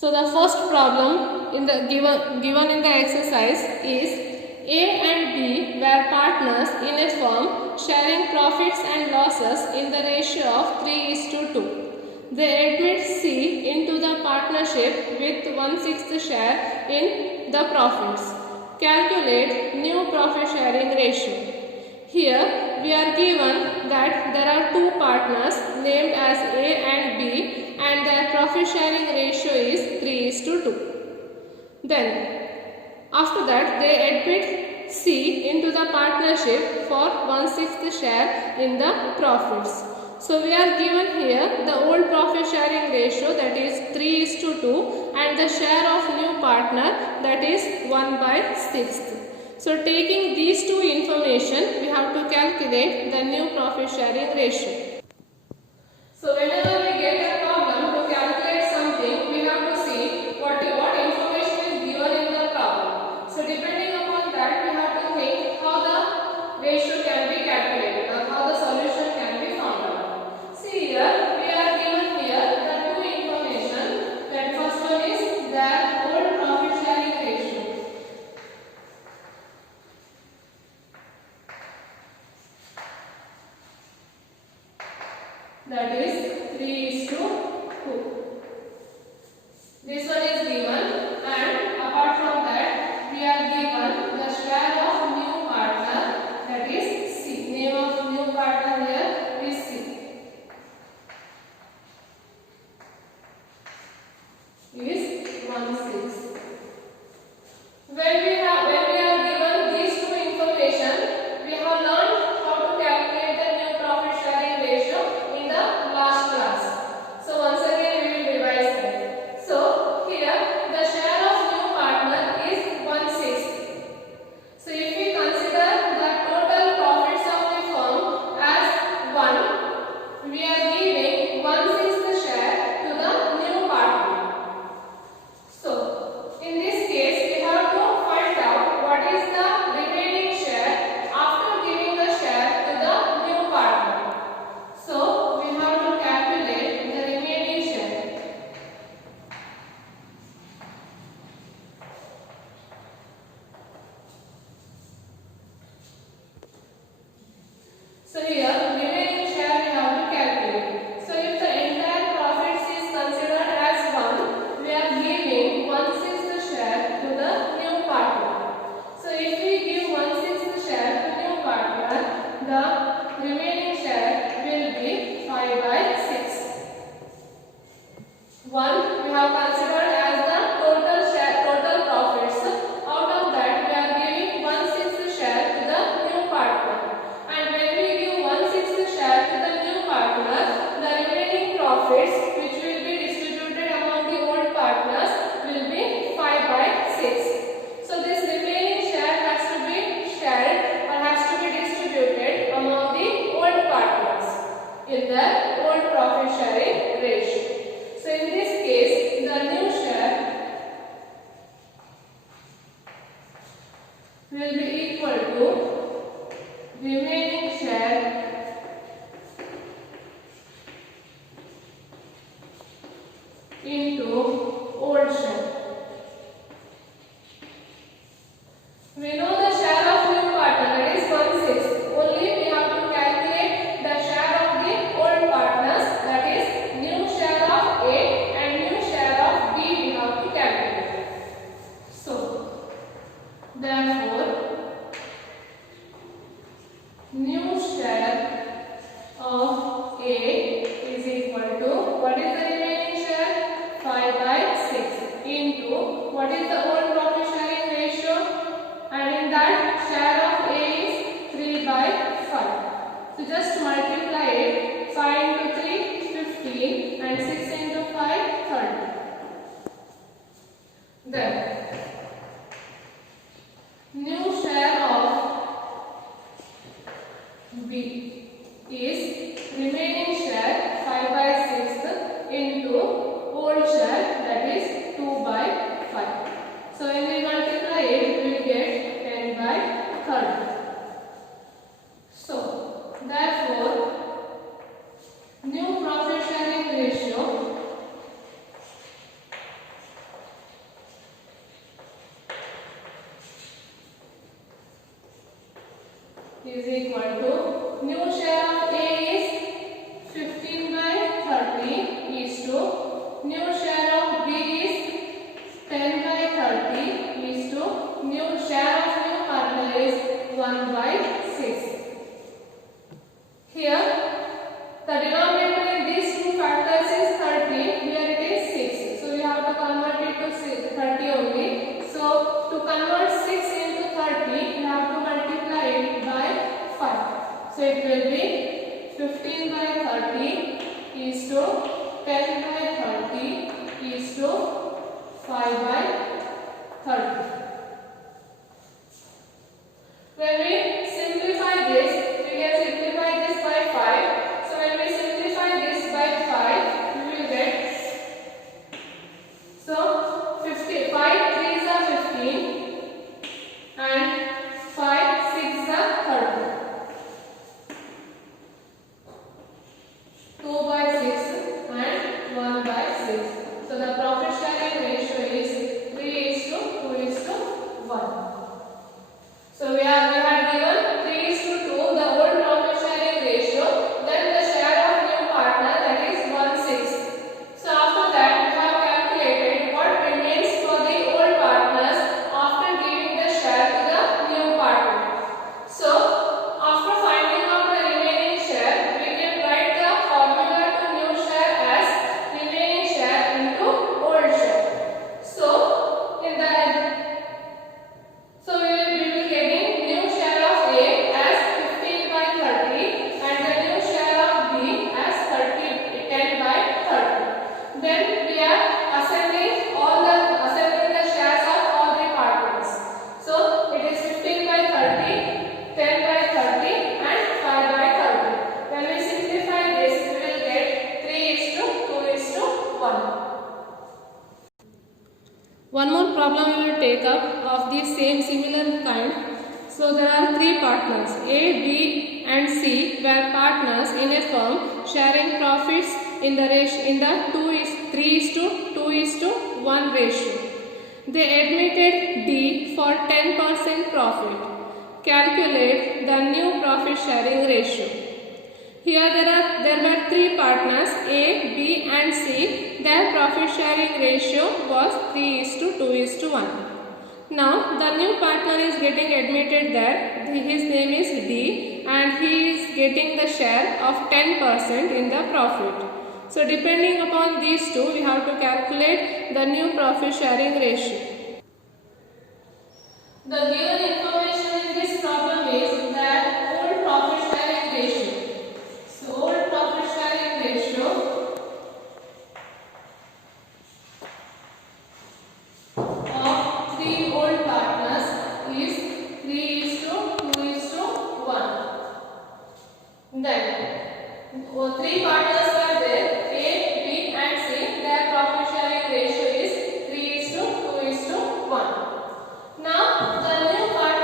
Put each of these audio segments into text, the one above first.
So the first problem in the given in the exercise is A and B were partners in a firm sharing profits and losses in the ratio of 3:2. They admit C into the partnership with 1/6 share in the profits. Calculate new profit sharing ratio. Here we are given that there are two partners named as A and B and their profit sharing ratio is 3:2. Then after that they admit C into the partnership for 1/6 share in the profits. So we are given here the old profit sharing ratio, that is 3:2, and the share of new partner, that is 1/6. So taking these two information, we have to calculate the new profit sharing ratio. So whenever we get a problem to calculate something, we have to see what information is given in the problem. So depending upon that, we have to think how the ratio can be calculated or how the solution can be found out. See here, we are given here the two information. That first one is the old profit sharing ratio. That is 3:2. This one is given, and apart from that we are given the share of new partner, that is C. Name of new partner here is C. Is 1/6. When we are given these two information, we have learned how to calculate the new profit sharing ratio in the last class. So once again we will revise that. So here the share of new partner is 1/6. So if we consider the total profits of the firm as 1, we are giving 1/6 share to the new partner. So in this case we have to find out what is the remaining share after giving the share to the new partner. So we have to calculate the remaining share. So here remaining share we have to calculate. So if the entire profits is considered as 1, we are giving 1/6 share to the new partner. So if we give 1/6 share to new partner, the remaining share will be 5/6. 1 we have considered as the total share, total profits. Out of that we are giving 1/6 share to the new partner. And when we give 1/6 share to the new partner, the remaining profits which will be distributed among the old partners will be 5/6. So this remaining share has to be shared or has to be distributed among the old partners in the old profit sharing ratio. So in this case, the new share will be equal to remaining share into old share. We know the share of new partner, that is 1/6. Only we have to calculate the share of the old partners, that is new share of A and new share of B we have to calculate. So therefore new share of A is equal to, what is the remaining share? 5/6 into what is the old profit sharing ratio, and in that share of A is 3/5. So just multiply it. 5 into 3 15 and 6 into 5 30. Then new share of B is remaining share 5/6 into old share, that is 2/5. So when we multiply it, we will get 10/30. So therefore new profit sharing ratio is equal to new share of A is 15/30 is to new share of B is 10/30 is to new share of new partner is 1/6. Here the denominator in these two factors is 30, here it is 6. So we have to convert it to 30 only. So to convert 6 into 30, we have to multiply it by 5. So it will be 15/30 is to 10/30 is to 5/30. When we simplify this, we can simplify this by 5. So when we simplify this by 5, we will get, so 5 3s are 15 and 5 6s are 30. 2/6 and 1/6. So the profit sharing ratio is 3:2:1. So we had given 3:2, the old profit sharing ratio, then the share of new partner, that is 1/6. So after that we have calculated what remains for the old partners after giving the share to the new partner. So after finding out the remaining share, we can write the formula to new share as remaining share into old share. So in the we will be getting new share of A as 15/30 and the new share of B as 10/30. Then we are ascending the shares of all the partners. So it is 15/30, 10/30 and 5/30. When we simplify this, we will get 3:2:1. One more problem we will take up of the similar kind. So there are three partners, A, B and C were partners in a firm sharing profits in the 3:2:1 ratio. They admitted D for 10% profit. Calculate the new profit sharing ratio. Here there were three partners, A, B and C. Their profit sharing ratio was 3:2:1. Now the new partner is getting admitted there. His name is D and he is getting the share of 10% in the profit. So depending upon these two, we have to calculate the new profit sharing ratio. The given information in this problem is that old profit sharing ratio. So old profit sharing ratio of three old partners is 3:2:1. Then three partners were there, A, B and C. Their profit sharing ratio is 3:2:1. Now the new partner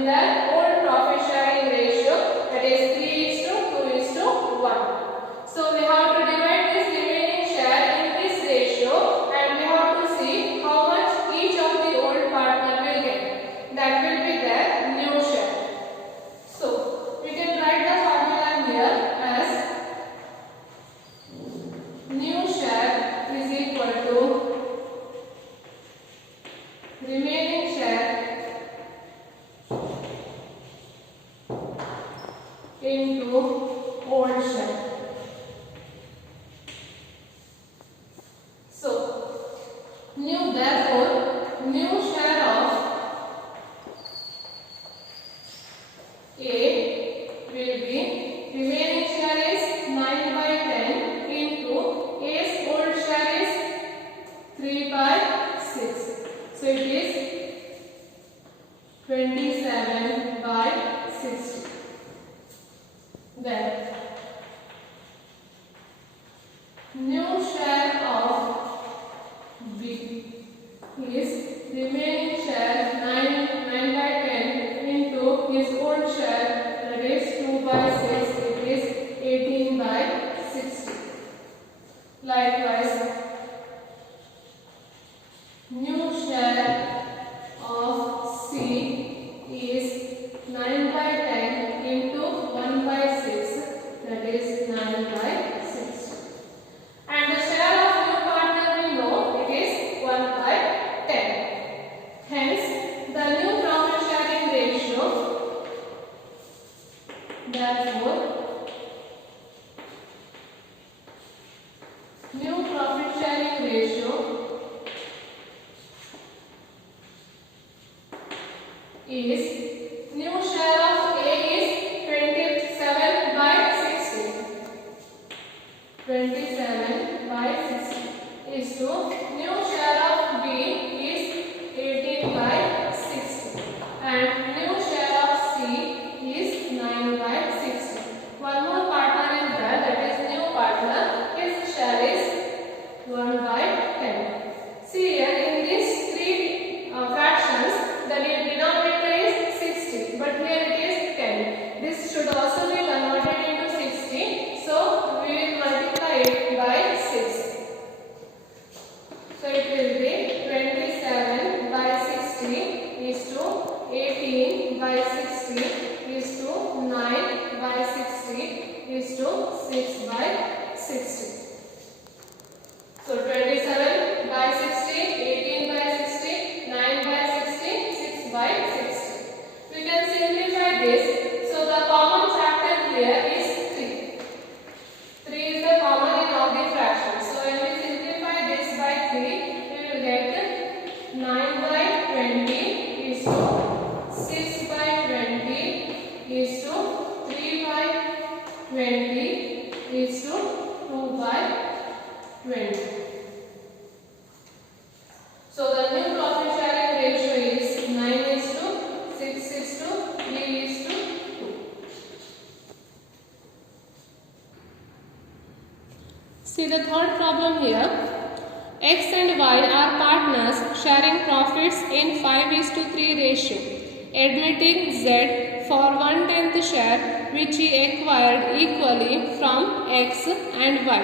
in the old profit sharing ratio, that is 3:2:1. So we have to divide this remaining share in this ratio and we have to see how much each of the old partner will get. That will be their new share. So we can write the formula here as new share is equal to remaining share into old share. So therefore new share of A will be remaining share is 9/10 into A's old share is 3/6. So it is 27/60. Then new share of B is remaining share 9/10 into his old share, that is 2/6. It is 18/60. Likewise, new share of C is 9/10 into 1/6, that is 9/60. And the share of new partner we know it is 1/10. Hence, the new profit sharing ratio, therefore, new profit sharing ratio is new share of A is 27/60. 27/60 is to new share of B is 18/60 and new share of C is 9/60. One more partner is there, that is new partner. His share is 1/10. See here in these three fractions, the denominator is 60, but here it is 10. This should also be converted into 60, so we will multiply it by 6. So it will be 27/60 is to 18/60 is to 9/60 is to 6/60. So 27/60, 18/60, 9/60, 6/60. We can simplify this. So the common factor here is 3. 3 is the common in all the fractions. So when we simplify this by 3, we will get 9/20 is to 6/20 is to 3/20 is to 2/20. So the new profit sharing ratio is 9:6:3:2. See the third problem here. X and Y are partners sharing profits in 5:3 ratio, admitting Z for 1/10 share which he acquired equally from X and Y.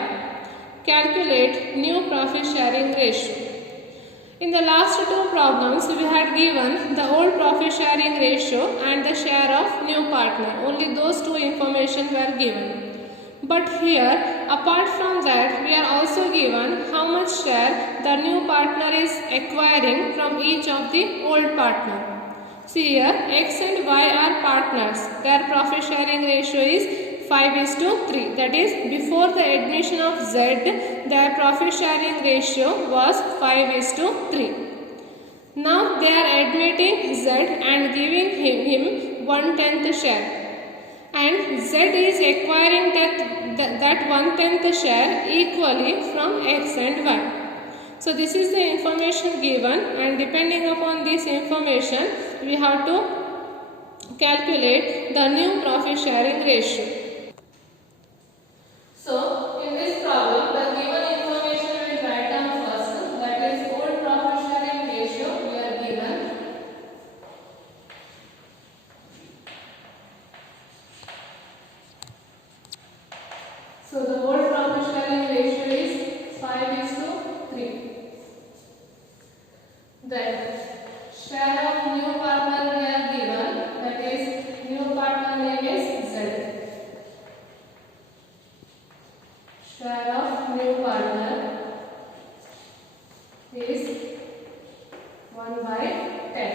Calculate new profit sharing ratio. In the last two problems, we had given the old profit sharing ratio and the share of new partner. Only those two information were given. But here, apart from that, we are also given how much share the new partner is acquiring from each of the old partner. See here, X and Y are partners. Their profit sharing ratio is 5:3. That is, before the admission of Z, their profit sharing ratio was 5:3. Now they are admitting Z and giving him 1/10 share. And Z is acquiring that 1/10 share equally from X and Y. So this is the information given, and depending upon this information, we have to calculate the new profit sharing ratio. So in this problem, the given information we will write down first. That is old profit sharing ratio we are given. So the old profit sharing ratio is 5:3. Then share of new partner we are given, that is new partner name is Z. Share of new partner is 1/10.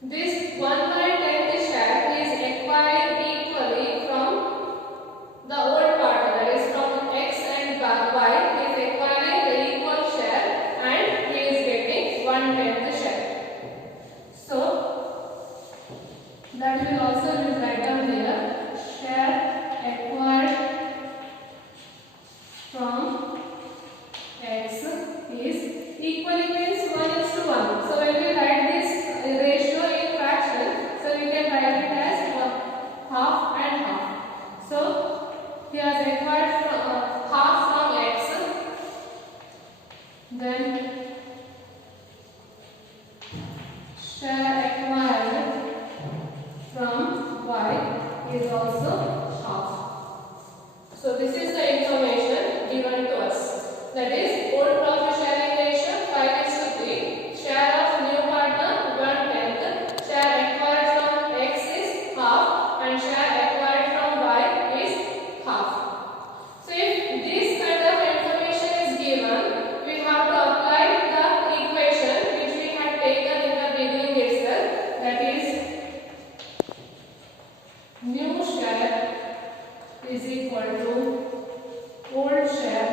This 1/10 share is acquired equally from the old partner, that is from X and Y. He is acquiring the equal share and he is getting 1/10 share. So that will also be write down there. Share acquired from X is equally means 1:1. So when we write this ratio in fraction, so we can write it as half and half. So he has acquired half from X, then share acquired from Y is also half. So this is the information given to us. That is old profit sharing ratio 5:3. Share of new partner 1/10. Share acquired from X is half and share acquired from Y is half. So if this kind of information is given, we have to apply the equation which we had taken in the beginning itself. That is new share is equal to old share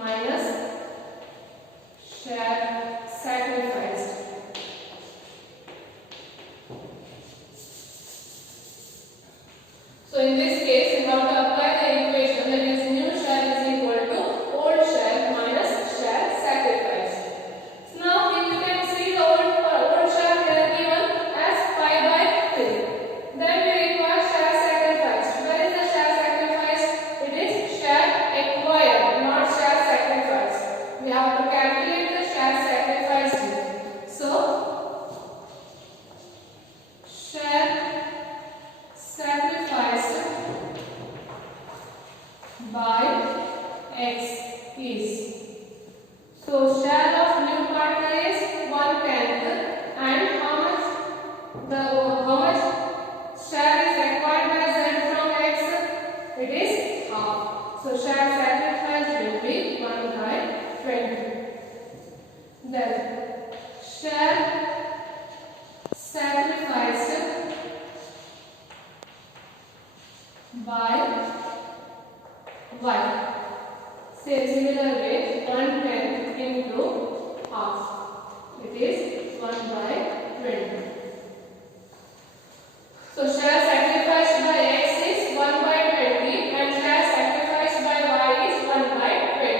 minus share sacrificed. So in this case, we have to apply the equation, that is new share is equal to old share minus share sacrificed. So now we can see the old share here given as 5/3. Then we require share sacrificed. Where is the share sacrificed? It is share acquired, not share sacrificed. We have to calculate the share sacrificed here. So share sacrificed by X is, so share of new partner is 1/10 and how much share is acquired by Z from X? It is half. So share sacrificed will be 1/20. Then share sacrificed by Y. Similar way, 1/10 into half. It is 1/20. So share sacrificed by X is 1/20 and share sacrificed by Y is 1/20.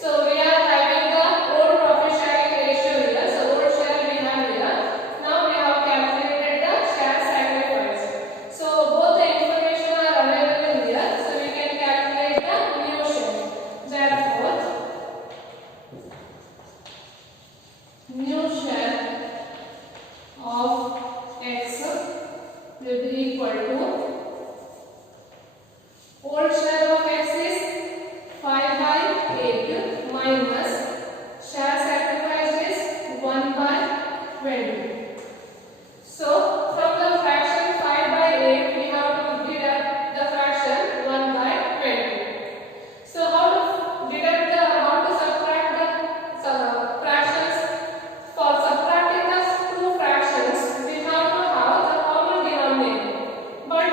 So we are having the old profit sharing ratio here. So old share we have here. Now we have calculated the share sacrificed. So both the information are available here. So we can calculate the new share. Therefore, new share of X will be equal to old share of X is 5/8 minus share sacrificed is 1/20. So from the fraction 5/8 we have to deduct the fraction 1/20. So how to subtract the fractions? For subtracting the two fractions, we have to have the common denominator. But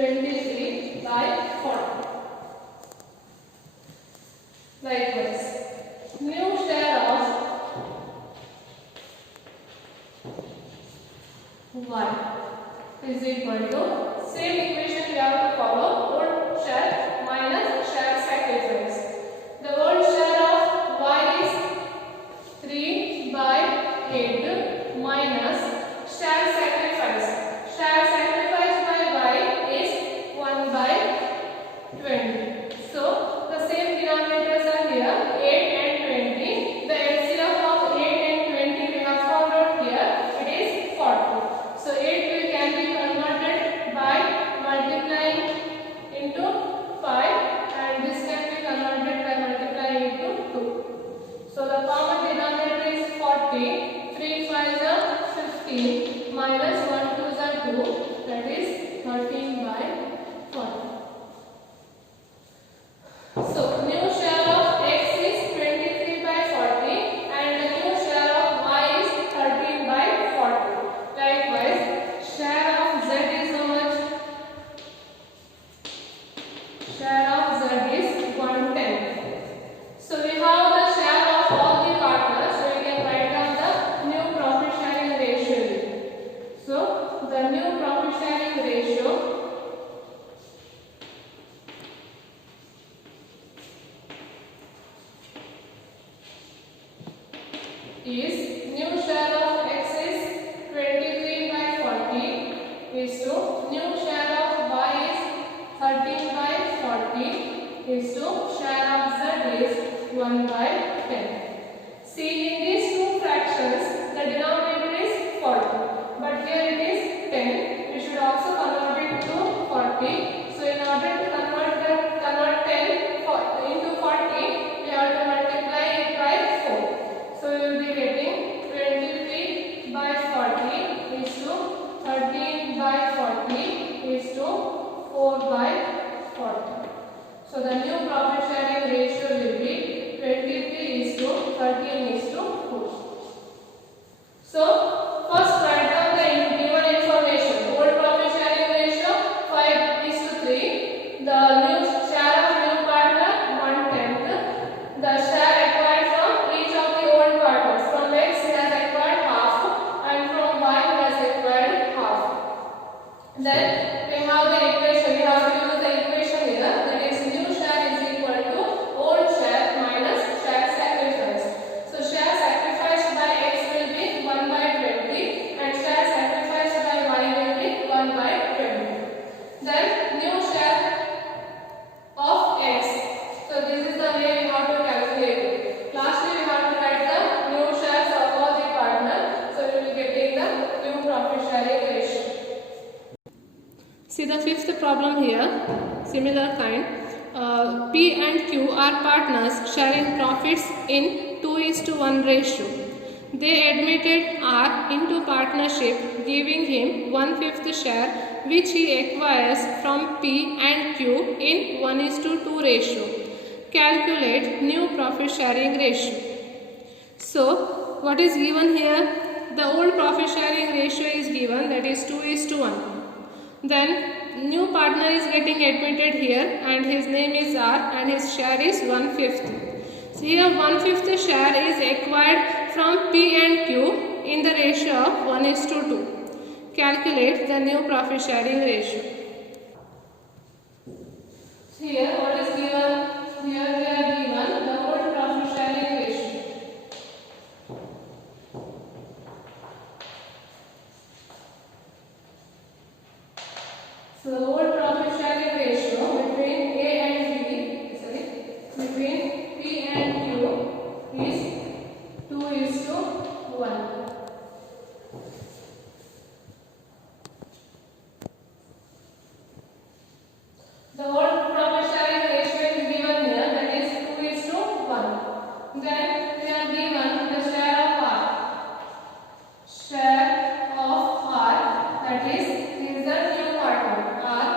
23 by 40. Likewise, new share of y is equal to, same equation we have to follow, old share minus share sacrifice. The old share of y is 3 by 8 minus share sacrifice. Share sacrifice by y is 1 by 20. So the same denominators are here, 8 and 20. The LCM of 8 and 20 we have found out here, it is 40. So 8 can be converted by multiplying into 5, and this can be converted by multiplying into 2. So the common denominator is 40. 3 5s are 15 minus 1 2s are 2, that is 13 by 40. So new share of x is 23 by 40 and the new share of y is 13 by 40. Likewise, share of z is how much? Share of z is 1/10. So we have the share of all the partners, so we can write down the new profit sharing ratio. So the new profit sharing ratio is, new share of x is 23 by 40 is to, new share of y is 13 by 40 is to, share of z is 1 by 10. See, in these two fractions the denominator is 40, but here it is 10. We should also convert it to 40. So in order to convert 10 into 40, we have to multiply it by 4. So we will be getting 23 by 40 is to 13 by 40 is to 4 by 40. So the new profit sharing ratio will be 23 is to 13 is to 4. So first write down the given information. Old profit sharing ratio 5 is to 3. The new share of new partner 1/10. The share acquired from each of the old partners. From x he has acquired half and from y he has acquired half. Then we have the equation. We have to use the equation here. That is, new share is equal to old share minus share sacrifice. So share sacrificed by x will be 1 by 20 and share sacrificed by y will be 1 by 20. Then new share of x. So this is the way we have to calculate it. Lastly, we have to write the new shares of all the partners. So we will get the new profit sharing ratio. See the fifth problem here, similar kind. P and Q are partners sharing profits in 2:1 ratio. They admitted R into partnership, giving him 1/5 share, which he acquires from P and Q in 1:2 ratio. Calculate new profit sharing ratio. So what is given here? The old profit sharing ratio is given, that is 2:1. Then new partner is getting admitted here and his name is R and his share is 1/5. So here 1/5 share is acquired from P and Q in the ratio of 1:2. Calculate the new profit sharing ratio. Here what is given? Here we are given the old profit sharing ratio. So the old profit sharing ratio between A and between P and Q is 2:1. The old profit sharing ratio is given here, that is 2:1. Then we are given the share of R. Share of R, that is the new partner. R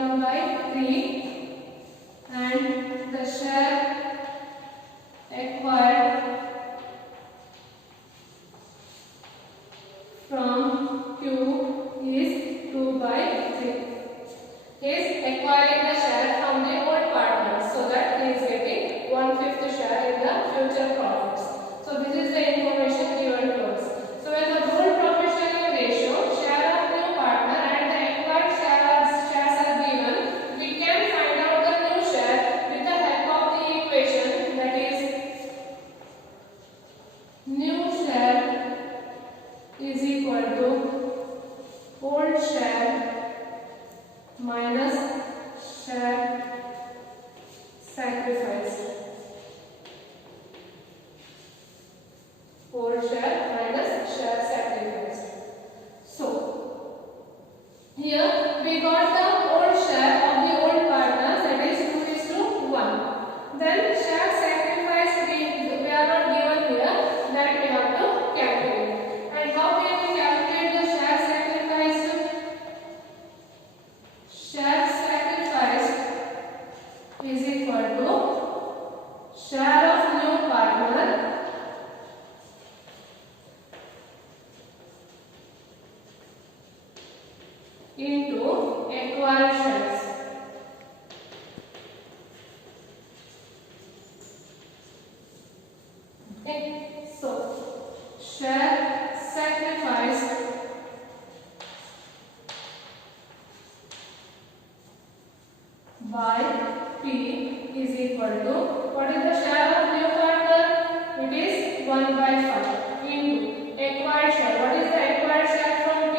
1 by 3 and the share acquired from Q is 2 by 3. He is acquiring the share from the old partner so that he is getting 1/5 share in the future profits. So this is the information given to us. So when the whole profit sharing ratio, share of new partner and the acquired shares are given, we can find out the new share with the help of the equation, that is new share is equal to old share minus share sacrificed. Old share minus share sacrificed. So here we got the old share of the old partners, that is 2:1. Then share sacrificed we are not given here, that we have to calculate. And how can we calculate the share sacrificed? Share sacrificed is equal to share of new partner into acquired shares. Okay, so share sacrificed by P is equal to, what is the share of new partner? It is 1 by 5 into acquired share. What is the acquired share from P?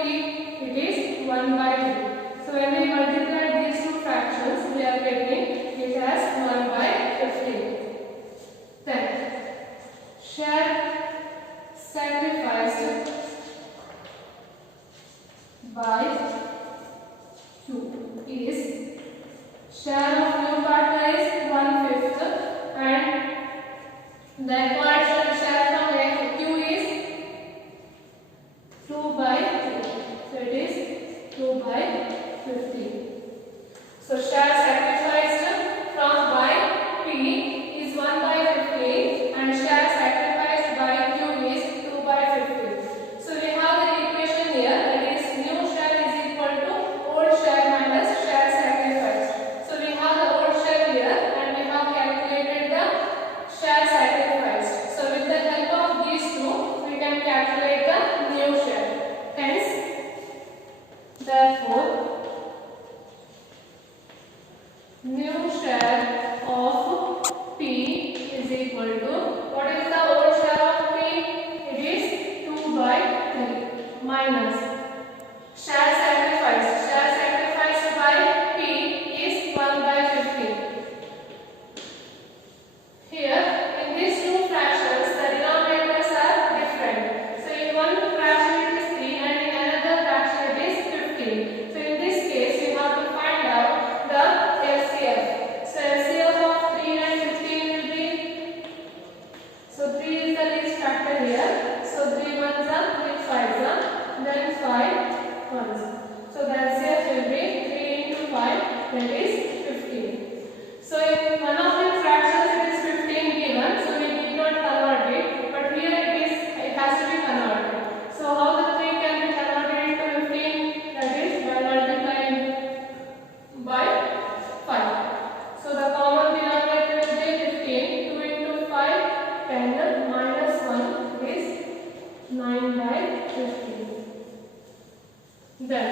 It is 1 by 2. So when we multiply these two fractions, we are getting it as 1 by 15. Then share sacrificed by 2 is share of new partner is 1/5 and the acquired share from Q is 2 by 3. So it is 2 by 15. So share sacrificed from by P is 1 by 15 and share sacrificed by Q is 2 by 15. So we have the equation here, that is new share is equal to old share minus share sacrificed. So we have the old share here and we have calculated the share sacrificed. So with the help of these two, we can calculate the new share. Hence, therefore, new share of P is equal to, what is the old share of P? It is 2 by 3 minus share sacrificed. Share sacrificed by P is 1 by 15. Here in these two fractions, the denominators are different. So in one fraction it is 3 and in another fraction it is 15. So in this case we have to find out the LCM. So LCM of 3 and 15 will be, so 3 is the least factor here. So 3 ones are 3 5s are, then 5 ones. So the LCM will be 3 into 5, that is 15. So in one of the fractions it is 15 given, so we did not convert it, but here it has to be converted. So how the 3 can be converted into 15? That is by multiplying by 5. So the common denominator will be 15. 2 into 5, 10 minus 1 is 9 by 15. Then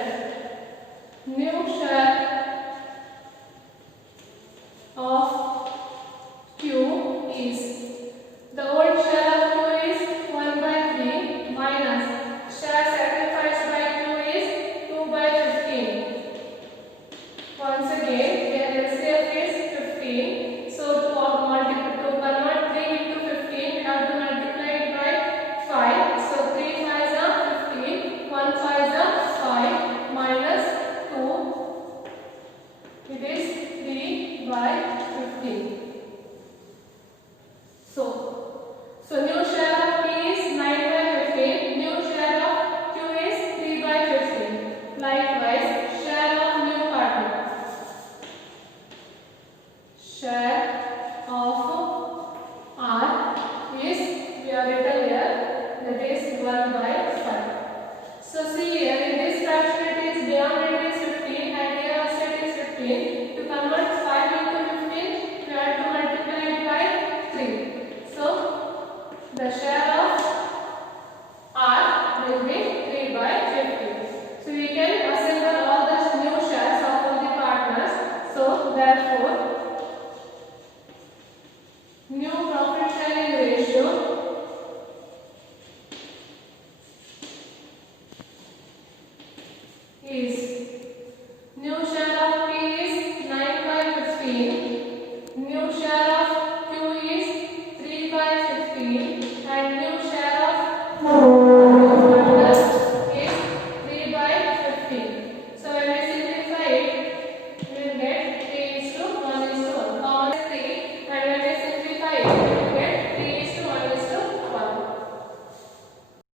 new share of Q is, the old share of Q is 1 by 3 minus share sacrificed by Q is 2 by 15. Once again, their LCM is 15. So to convert 3 into 15, we have to multiply it by 5. So 3 5s are 15, 1 5s are 5 minus 2. It is 3 by 15. So new share of P is 9 by 15. New share of Q is 3 by 15. Likewise, share of new partner. The share